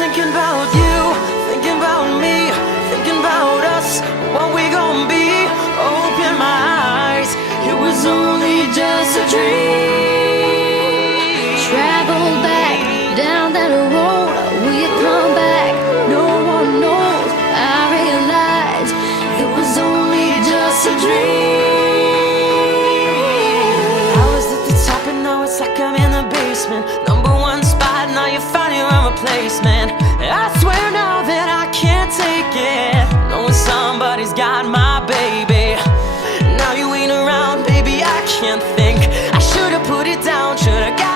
thinking about you, thinking about me, thinking about us, what we gon' be. Open my eyes, it was only just a dream. Travel back down that road, will you come back? No one knows. I realized it was only just a dream. I was at the top and now it's like I'm in the basement. Number one spot, now you're finding a replacement. I swear now that I can't take it, knowing somebody's got my baby. Now you ain't around, baby, I can't think. I should've put it down, should've got